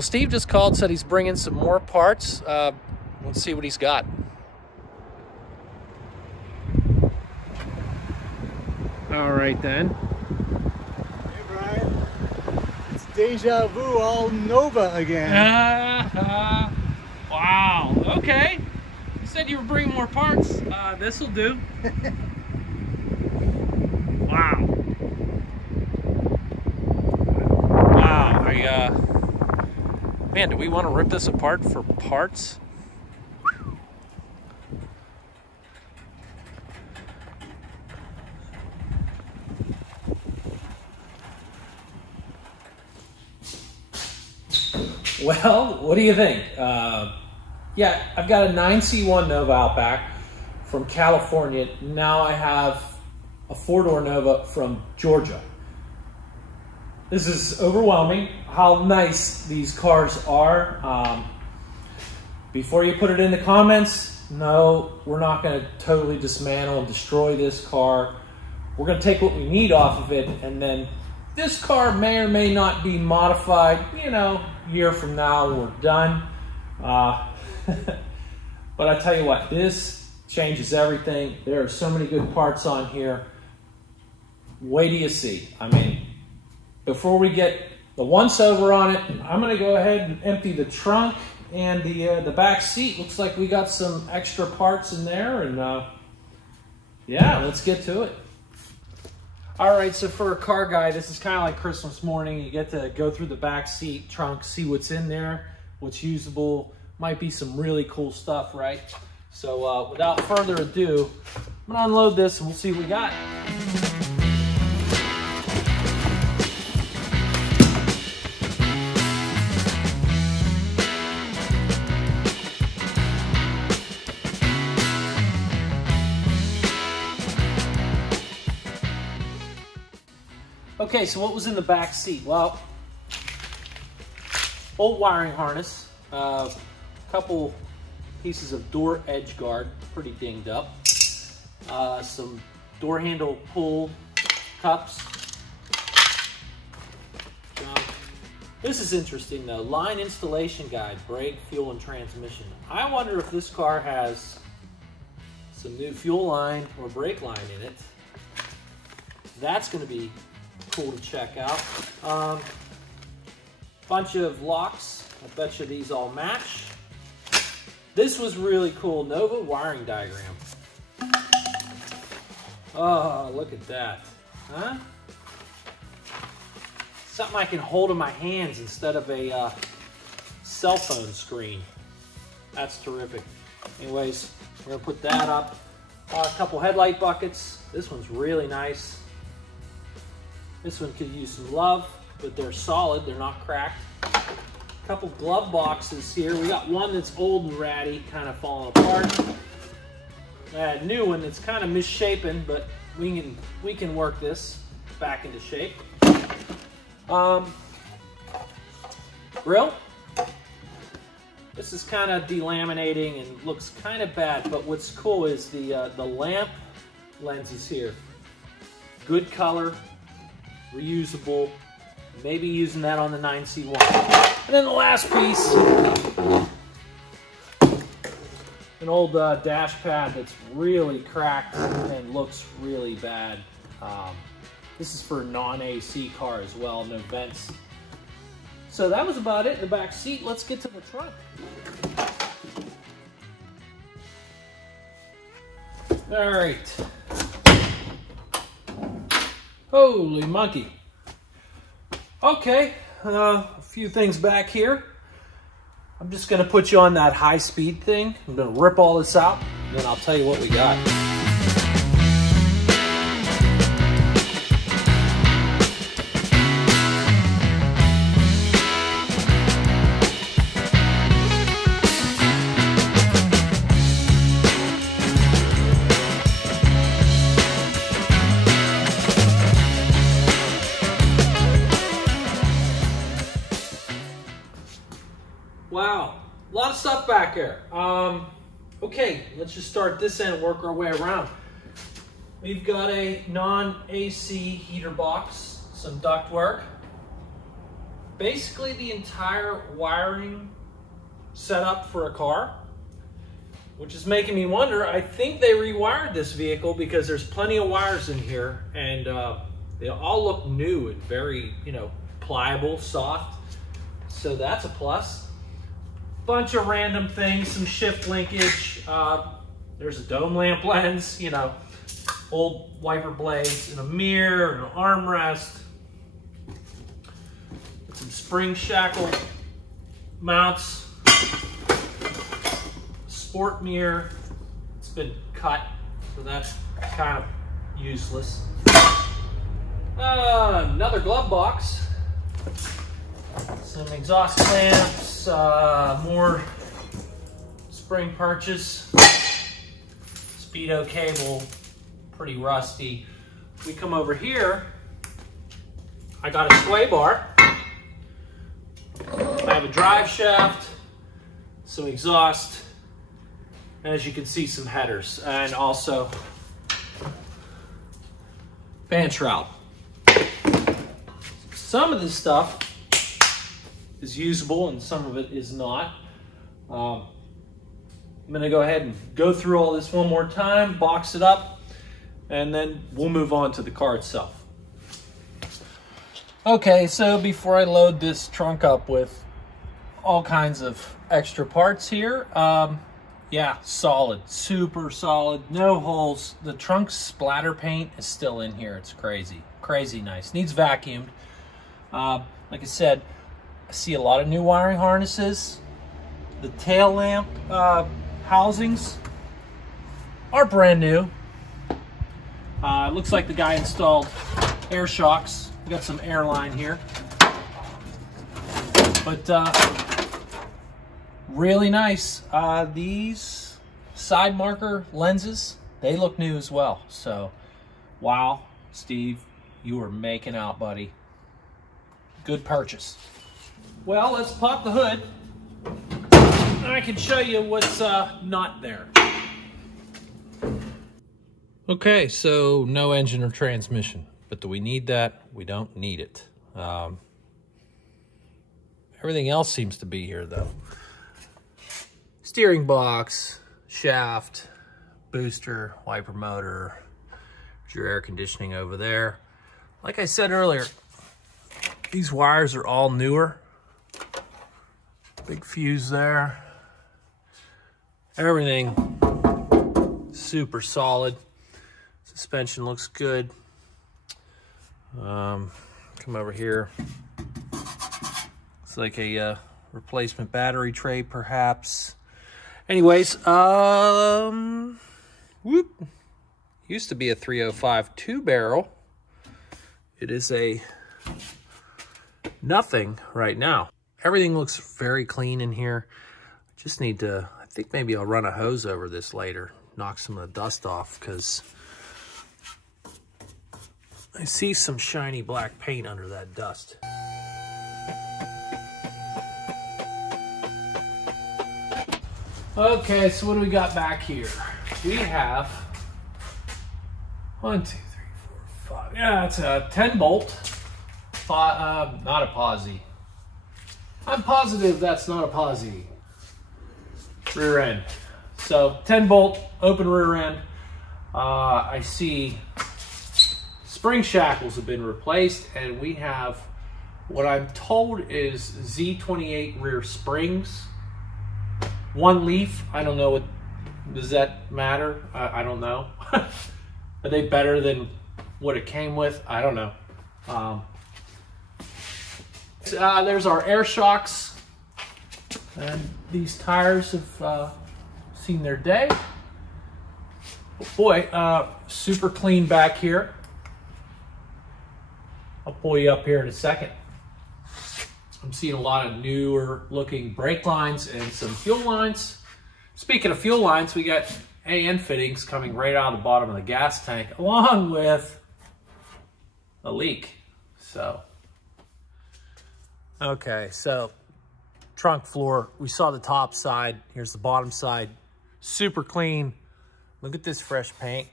Well, Steve just called, said he's bringing some more parts. Let's see what he's got. All right, then. Hey, Brian. It's deja vu all Nova again. Wow. Okay. You said you were bringing more parts. This'll do. Wow. Wow. Man, do we want to rip this apart for parts? Well, what do you think? Yeah, I've got a 9C1 Nova Outback from California. Now I have a 4-door Nova from Georgia. This is overwhelming how nice these cars are. Before you put it in the comments, no, we're not going to totally dismantle and destroy this car. We're going to take what we need off of it, and then this car may or may not be modified. You know, a year from now we're done. But I tell you what, this changes everything. There are so many good parts on here. Wait till you see. I mean, before we get the once over on it, I'm going to go ahead and empty the trunk and the back seat. Looks like we got some extra parts in there, and yeah, let's get to it. All right, so for a car guy, this is kind of like Christmas morning. You get to go through the back seat, trunk, see what's in there, what's usable. Might be some really cool stuff, right? So without further ado, I'm gonna unload this and we'll see what we got. Okay, so what was in the back seat? Well, old wiring harness, couple pieces of door edge guard, pretty dinged up, some door handle pull cups. This is interesting though, line installation guide, brake, fuel, and transmission. I wonder if this car has some new fuel line or brake line in it. That's going to be cool to check out. Bunch of locks. I bet you these all match. This was really cool. Nova wiring diagram. Oh, look at that. Huh? Something I can hold in my hands instead of a cell phone screen. That's terrific. Anyways, we're gonna put that up. A couple headlight buckets. This one's really nice. This one could use some love, but they're solid, they're not cracked. A couple glove boxes here. We got one that's old and ratty, kind of falling apart. A new one that's kind of misshapen, but we can work this back into shape. Grill. This is kind of delaminating and looks kind of bad, but what's cool is the lamp lenses here. Good color. Reusable, maybe using that on the 9C1. And then the last piece, an old dash pad that's really cracked and looks really bad. This is for a non-AC car as well, no vents. So that was about it in the back seat. Let's get to the trunk. All right. Holy monkey. Okay, a few things back here. I'm just gonna put you on that high speed thing. I'm gonna rip all this out, and then I'll tell you what we got. Wow, a lot of stuff back here. Okay, let's just start this end and work our way around. We've got a non-AC heater box, some ductwork, basically the entire wiring setup for a car, which is making me wonder. I think they rewired this vehicle because there's plenty of wires in here, and they all look new and very, you know, pliable, soft. So that's a plus. Bunch of random things, some shift linkage. There's a dome lamp lens, you know, old wiper blades, and a mirror, and an armrest. Some spring shackle mounts. Sport mirror. It's been cut, so that's kind of useless. Another glove box. Some exhaust clamps, more spring purchase, speedo cable, pretty rusty. We come over here, I got a sway bar. I have a drive shaft, some exhaust, and as you can see, some headers, and also fan shroud. Some of this stuff is usable and some of it is not. I'm gonna go ahead and go through all this one more time, box it up, and then we'll move on to the car itself. Okay, so before I load this trunk up with all kinds of extra parts here, yeah, solid, super solid, no holes. The trunk splatter paint is still in here. It's crazy, crazy nice. Needs vacuumed. Like I said, I see a lot of new wiring harnesses. The tail lamp housings are brand new. It looks like the guy installed air shocks. We got some airline here. But really nice. These side marker lenses, they look new as well. So, wow, Steve, you are making out, buddy. Good purchase. Well, let's pop the hood, and I can show you what's not there. Okay, so no engine or transmission, but do we need that? We don't need it. Everything else seems to be here, though. Steering box, shaft, booster, wiper motor, your air conditioning over there. Like I said earlier, these wires are all newer. Big fuse there. Everything super solid. Suspension looks good. Come over here. It's like a replacement battery tray, perhaps. Anyways, whoop. Used to be a 305 two-barrel. It is a nothing right now. Everything looks very clean in here. Just need to, I think maybe I'll run a hose over this later, knock some of the dust off, because I see some shiny black paint under that dust. Okay, so what do we got back here? We have 1, 2, 3, 4, 5. Yeah, it's a 10 bolt. Not a posi. I'm positive that's not a posi. Rear end. So 10 bolt, open rear end. I see spring shackles have been replaced, and we have what I'm told is Z28 rear springs. One leaf. I don't know what, does that matter? I don't know. Are they better than what it came with? I don't know. There's our air shocks, and these tires have seen their day. Boy, super clean back here. I'll pull you up here in a second. I'm seeing a lot of newer looking brake lines and some fuel lines. Speaking of fuel lines, we got AN fittings coming right out of the bottom of the gas tank, along with a leak. So, okay, so trunk floor, we saw the top side. Here's the bottom side, super clean. Look at this fresh paint.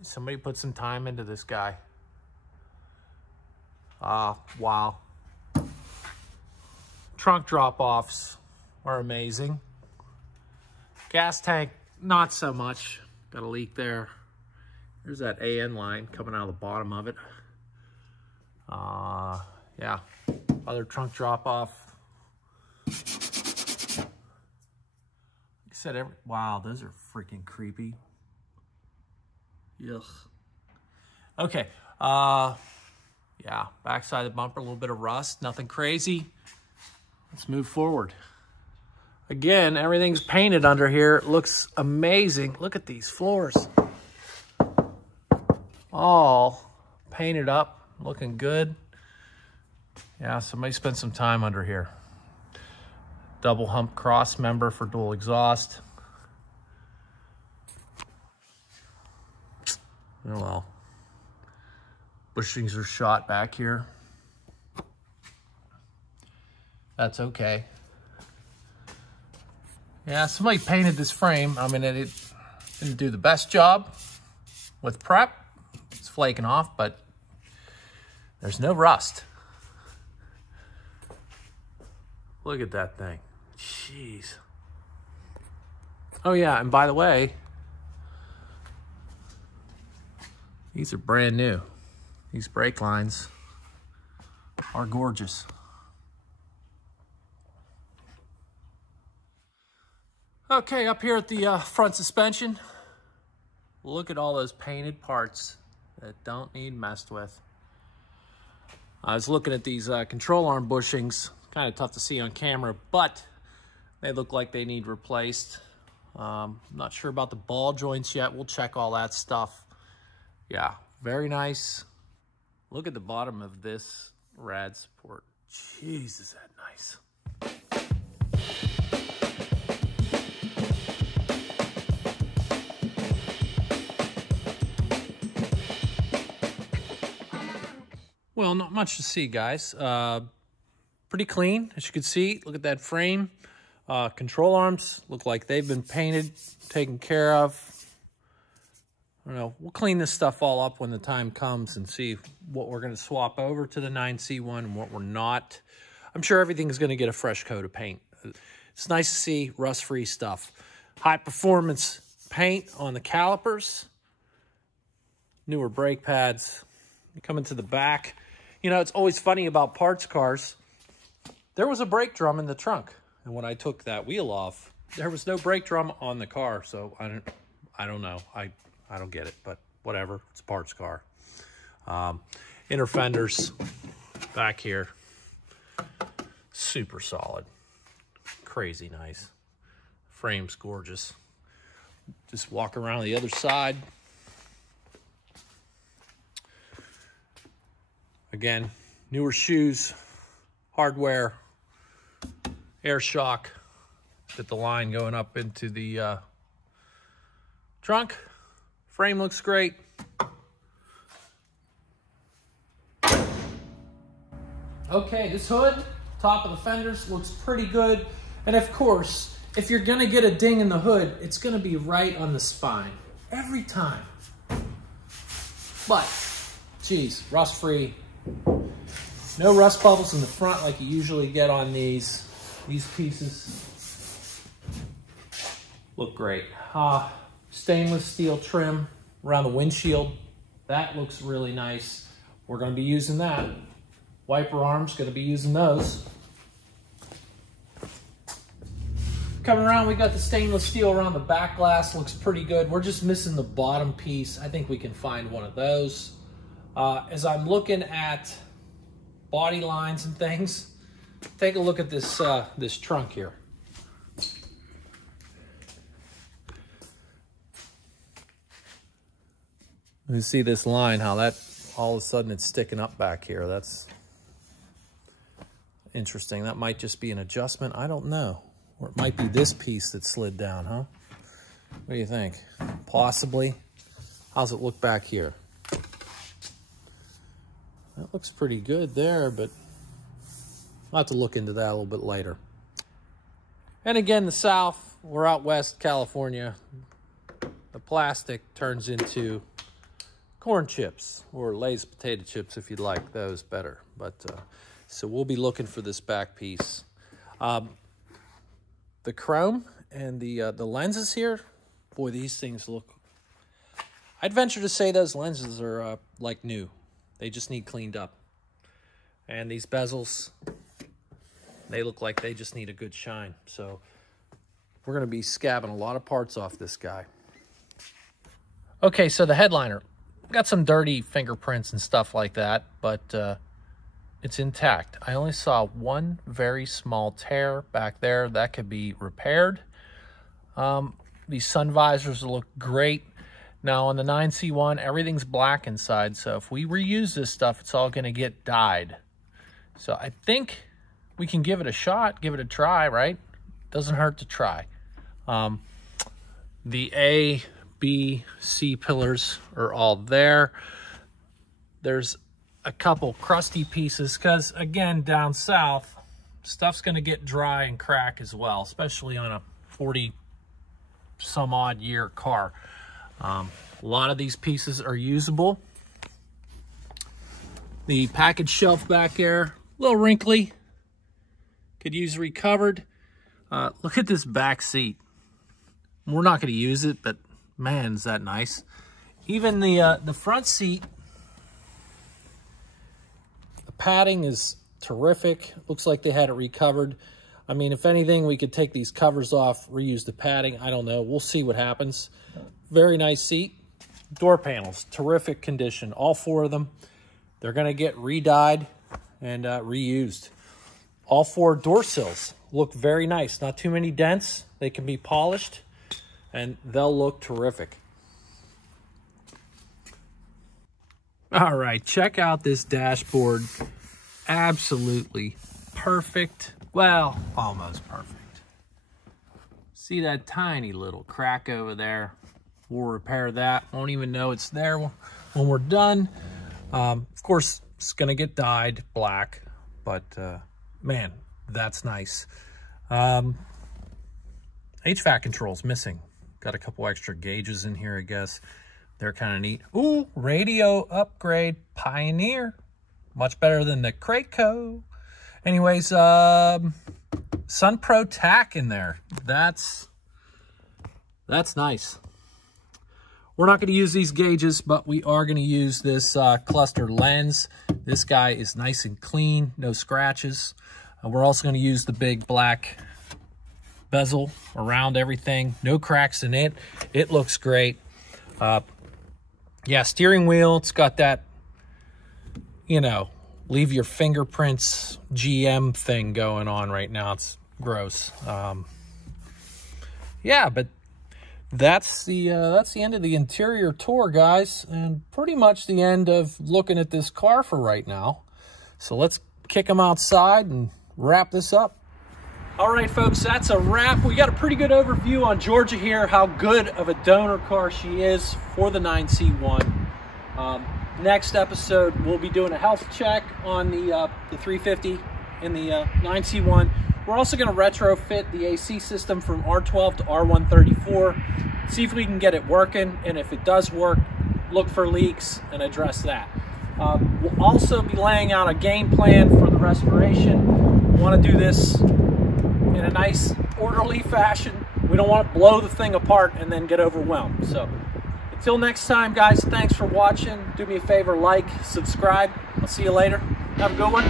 Somebody put some time into this guy. Wow. trunk drop-offs are amazing. Gas tank, not so much. Got a leak there. There's that AN line coming out of the bottom of it. Yeah, other trunk drop-off. Like I said, wow, those are freaking creepy. Ugh. Okay, yeah, backside of the bumper, a little bit of rust, nothing crazy. Let's move forward. Again, everything's painted under here. It looks amazing. Look at these floors. All painted up, looking good. Yeah, somebody spent some time under here. Double hump cross member for dual exhaust. Oh well. Bushings are shot back here. That's okay. Yeah, somebody painted this frame. I mean, it didn't do the best job with prep. It's flaking off, but there's no rust. Look at that thing. Jeez. Oh yeah, and by the way, these are brand new. These brake lines are gorgeous. Okay, up here at the front suspension, look at all those painted parts that don't need messed with. I was looking at these control arm bushings, kind of tough to see on camera, but they look like they need replaced. I'm not sure about the ball joints yet. We'll check all that stuff. Yeah, very nice. Look at the bottom of this rad support. Jeez, is that nice. Well, not much to see, guys. Pretty clean, as you can see. Look at that frame. Control arms look like they've been painted, taken care of. I don't know. We'll clean this stuff all up when the time comes and see what we're going to swap over to the 9C1 and what we're not. I'm sure everything's going to get a fresh coat of paint. It's nice to see rust-free stuff. High performance paint on the calipers. Newer brake pads. You come into the back. You know, it's always funny about parts cars. There was a brake drum in the trunk. And when I took that wheel off, there was no brake drum on the car. So I don't know. I don't get it, but whatever. It's a parts car. Inner fenders back here. Super solid. Crazy nice. Frame's gorgeous. Just walk around the other side. Again, newer shoes, hardware, air shock. Get the line going up into the trunk. Frame looks great. Okay, this hood, top of the fenders, looks pretty good. And of course, if you're gonna get a ding in the hood, it's gonna be right on the spine. Every time. But, geez, rust-free. No rust bubbles in the front like you usually get on these pieces. Look great. Stainless steel trim around the windshield. That looks really nice. We're going to be using that. Wiper arms, going to be using those. Coming around, we got the stainless steel around the back glass. Looks pretty good. We're just missing the bottom piece. I think we can find one of those. As I'm looking at body lines and things, take a look at this this trunk here. You see this line, how that all of a sudden it's sticking up back here. That's interesting. That might just be an adjustment. I don't know. Or it might be this piece that slid down, huh? What do you think? Possibly. How's it look back here? That looks pretty good there, but I'll have to look into that a little bit later. And again, the South, we're out west, California. The plastic turns into corn chips or Lay's potato chips if you'd like those better. But so we'll be looking for this back piece. The chrome and the lenses here, boy, these things look, I'd venture to say those lenses are like new. They just need cleaned up. And these bezels, they look like they just need a good shine. So we're going to be scabbing a lot of parts off this guy. Okay, so the headliner. Got some dirty fingerprints and stuff like that, but it's intact. I only saw one very small tear back there. That could be repaired. These sun visors look great. Now on the 9C1, everything's black inside, so if we reuse this stuff, it's all going to get dyed. So I think we can give it a shot, give it a try, right? Doesn't hurt to try. The A, B, C pillars are all there. There's a couple crusty pieces because, again, down south, stuff's going to get dry and crack as well, especially on a 40-some-odd year car. A lot of these pieces are usable. The package shelf back there, a little wrinkly. Could use recovered. Look at this back seat. We're not going to use it, but man, is that nice. Even the front seat, the padding is terrific. Looks like they had it recovered. I mean, if anything, we could take these covers off, reuse the padding. I don't know. We'll see what happens. Very nice seat. Door panels, terrific condition. All four of them. They're going to get re-dyed and reused. All four door sills look very nice. Not too many dents. They can be polished, and they'll look terrific. All right, check out this dashboard. Absolutely perfect. Well, almost perfect. See that tiny little crack over there? We'll repair that. Won't even know it's there when we're done. Of course, it's gonna get dyed black, but man, that's nice. HVAC controls missing. Got a couple extra gauges in here, I guess. They're kind of neat. Ooh, radio upgrade, Pioneer. Much better than the Kraco. Anyways, SunPro tack in there. That's nice. We're not going to use these gauges, but we are going to use this cluster lens. This guy is nice and clean, no scratches. We're also going to use the big black bezel around everything. No cracks in it. It looks great. Yeah, steering wheel. It's got that, you know, leave your fingerprints GM thing going on right now. It's gross. Yeah, but that's the end of the interior tour, guys, and pretty much the end of looking at this car for right now. So let's kick them outside and wrap this up. All right, folks, that's a wrap. We got a pretty good overview on Georgia here, how good of a donor car she is for the 9C1. Next episode, we'll be doing a health check on the 350 and the 9C1. We're also going to retrofit the AC system from R12 to R134, see if we can get it working, and if it does work, look for leaks and address that. We'll also be laying out a game plan for the restoration. We want to do this in a nice, orderly fashion. We don't want to blow the thing apart and then get overwhelmed. So until next time, guys, thanks for watching. Do me a favor, like, subscribe. I'll see you later. Have a good one.